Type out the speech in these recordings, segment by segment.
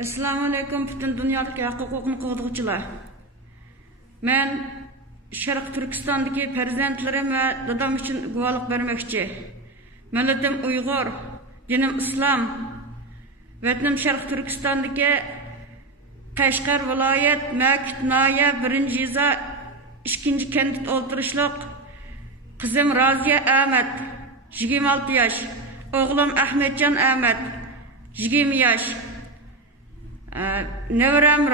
Assalamu alaikum bütün dünyadaki hak hukukunu qoğduqçılar. Men Şarq Türkistandaki prezidentlerim ve dadam için guvalık vermekçi. Milletim Uygur, dinim İslam. Vatnim Şarq Türkistandaki Qashqar vilayet Makit Naya 1. Yiza 2. Kendit olturuşluq. Kızım Raziya Ahmet 26 yaş. Oğlum Ahmetcan Ahmet 20 yaş. Nevrem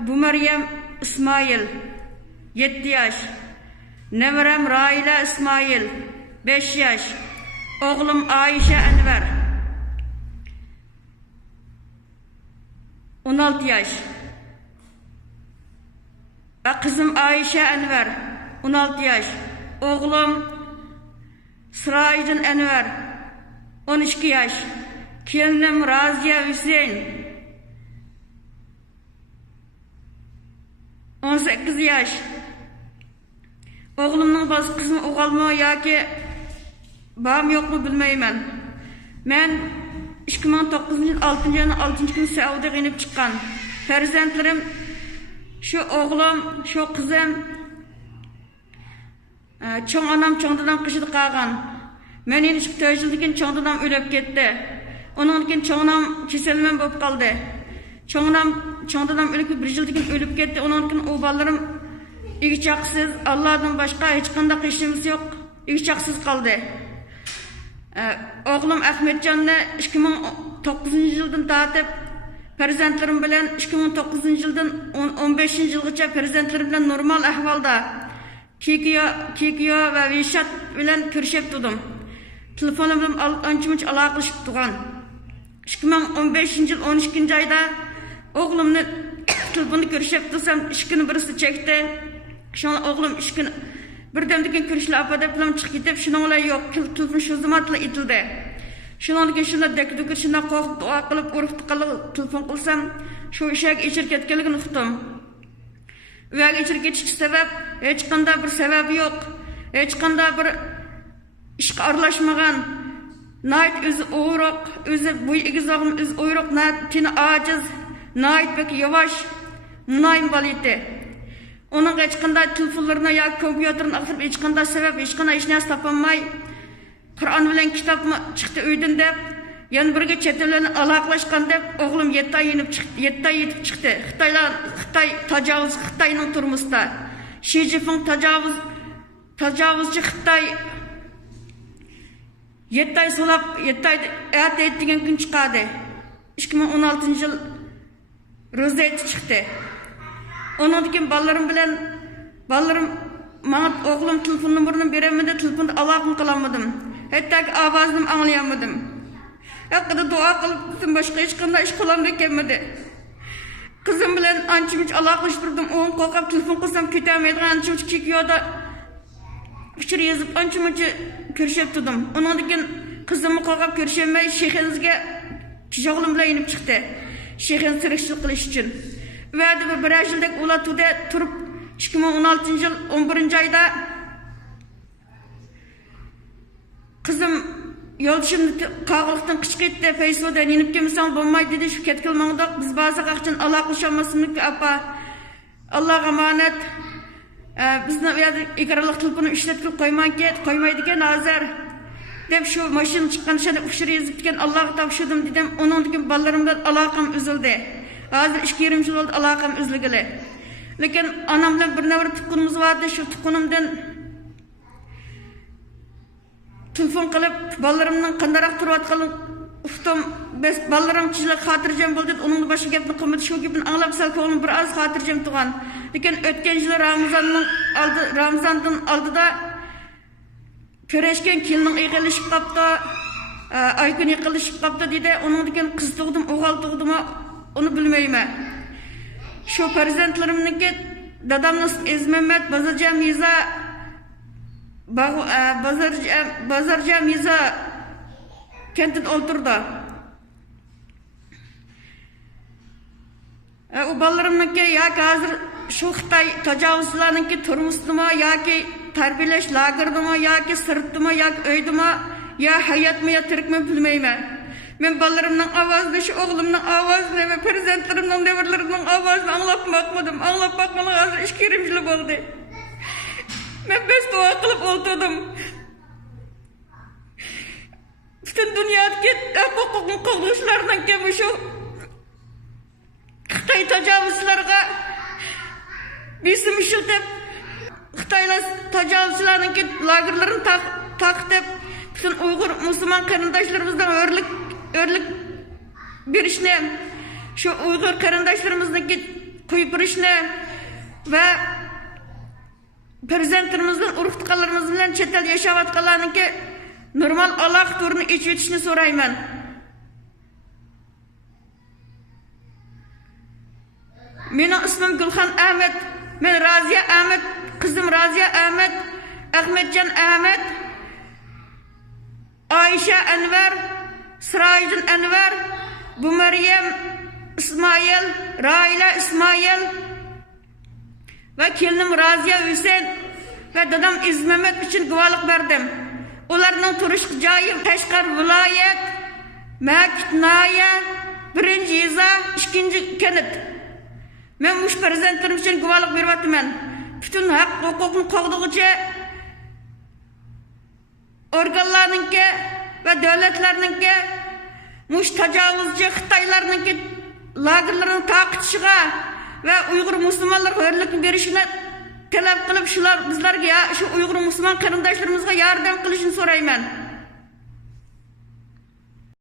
bu Meryem İsmail 7 yaş. Nevrem Raila İsmail 5 yaş. Oğlum Ayşe Enver 16 yaş. Kızım Ayşe Enver 16 yaş. Oğlum Sıraycın Enver 12 yaş. Kendim Raziya Hüseyin 18 yaş. Oğlumның bas kızım oğalma ya ki bağım yok mu bilmeymen. Men 2009 yıl 6. gün Saudiya inip çıkan. Perzentlerim şu oğlum, şu kızım çoğun anam çoğundan kışıdı qalğan. Men enişik 4 yıldıkin çoğundan ölüp ketdi. Onunkin çoğunam keselmen bolup qaldı. Çoğundan ölüp 1 yıldıkin ölüp ketdi. Onunkin o ballarım İgçaksız, Allah'dan başka hiç qandaq işimiz yok. İgçaksız qaldı. Oğlum Ahmetcan'la 2009 yıldan tatip prezentlerim bilen 2009 yıldan 15 yılgacha prezentlerim bilen normal ahvalda Kikiyo ve Vişat bilen körüşüp durdum. Telefonum bilen ançı-munç alaqlaşıp turgan. 2015 yıl 12. ayda oğlumni telefonu körüşüp tursam işkini birisi çekti. Şuna oğlum işkini birdemdikin körüşlü apada bilen çık gidip şuna olay yok. Telefon şu zamanla itildi. Şuna şuna dekdükür şuna qoğup dua qılıp uruktu qalı telefon qılsam şu işek içir ketkeligini uqtum. Ve içir geçiş sebep hiç qanda bir sebebi yok. Hiç qanda bir işe aralashmagan. Nayt özü uğruq, özü bu ikiz oğlum özü uğruq, nayt tini aciz, nayt pek yavaş, munayim baliti. Onun hiç qanda telefonlarına ya kompüterin aqırıp hiç qanda sebep, hiç qanda iş neyse tapanmay. Kur'an bilen kitap mı çıktı öydün dep, yani birge çetelerine alaqlaşkan dep, oğlum 7 ay yetip çıktı. Xitay tacavuz, Xitay'nın turmusda. Xi Jinping tacavuzcu Xitay 7 ay solap, 7 ay ayat ettiğin gün çıkadı. 2016 yıl Rozdayeti çıktı. Onunkin ballarım bana oğlum telefon numarını veremedi, telefonda alaqını qılamadım. Hatta ki avazını anlayamadım. Hakkında dua qılıp başka hiç qanday iş qılam bekemedi. Kızım bilen ançı-munç alaqlaştırdım. Oğun qoqab telefon qılsam ketemeydigan ançı-munç Kikiyo'da fikir yazıp ançı-munç körüşüp durdum. Onunkin kızımı qoqab körüşemey Şeyxinizge oğlum bilen inip çıktı. Şeyxin sırıkçılık qilish için. Ve bir yıldaki ulatuda turup 2016 yıl 11. ayda kızım yolcumni qağılıqdan qışqitdi, Facebook'dan inip kelmesam bolmaydi dedi, şu ketkilmangdaq biz bazı qaqçın alaqlaşamazmık apa. Allah'a emanet. Bizni u yerda ikrarlıq telefonu işletkil qoymaydi ekan hozir. Dep şu maşin chiqqan shani ushir yezib ekan Allohga topshirdim dedim. Onundan ballarım bilan alaqam uzildi. Hozir 2,5 yil bo'ldi alaqam uzilgili. Lekin anam bilan bir navar tuqqunimiz vardı, şu tuqqunimdan telefon qilib ballarımning qandaroq turayotganini uqdim. Biz ballarım kişilik xotirjam bo'ldi, onun boshqa gapni qilmadi, shu gapni anglab sal ko'nglim bir oz xotirjam turgan. Lekin o'tgan yil Ramazondan oldida ko'rishgan kelinin yiqilishib qopdi, Aykun yiqilishib qopdi dedi. Onundan qiz tug'dim, o'g'il tug'dimi onu bilmeyman. Şu prezidentlerimniki dadamning Ezmehmet Bazarjam Yiza Bazarjam Yiza kentida o'ltirdi. O ballarımniki yoki hozir şu Xitoy tajovuzchilarniki turmushdimi yoki tarbiyalash lageridimi yoki sirtdimi yoki uydimi yo hayotmi yo tirikmi bilmayman. Men balalarımның avazını, şu oğlumның avazını ve prezentlerimның, nevarlarımның avazını anlap bakmadım. Anlap bakmalı hazır 2 yıl oldu. Men bes dua kılıp oturdum. Bütün dünyadaki hukukun kuruluşlarından kimi şu Xitay tecavüzçilerine bizim işitip Xitaylar tecavüzçilerinin lagerlerini takıp bütün Uygur Müslüman karındaşlarımızdan örlük bir işine şu Uygur karındaşlarımızın kuyup işine ve prezentlerimizden uruktukalarımız bilen çetel yaşavatkalarının ki normal alaq turunu iç yetişini sorayman. Benim ismim Gülhan Ahmet, ben Raziye Ahmet, kızım Raziye Ahmet, Ahmetcan Ahmet, Ayşe Enver, Sıraycın Enver, bu Meryem İsmail, Raila İsmail ve kelinim Raziye Hüseyin ve dadam İzmehmet için guvalık verdim. Onların turuşuk jayı Kaşgar vilayet, Makit Naya, 1. Yiza, 2. Kenit. Men muş prezentlerim için guvalık vervatman. Bütün hak hukukun qoğduğuca organlarınki ve devletlerninki muş tecavüzcü Xitaylarınki lagerlerini taqıtışıga ve Uygur Müslümanlar hürlükün berişine talep kılıp şular bizlerge ya şu Uygur Müslüman karındaşlarımızga yardım kılışını sorayman.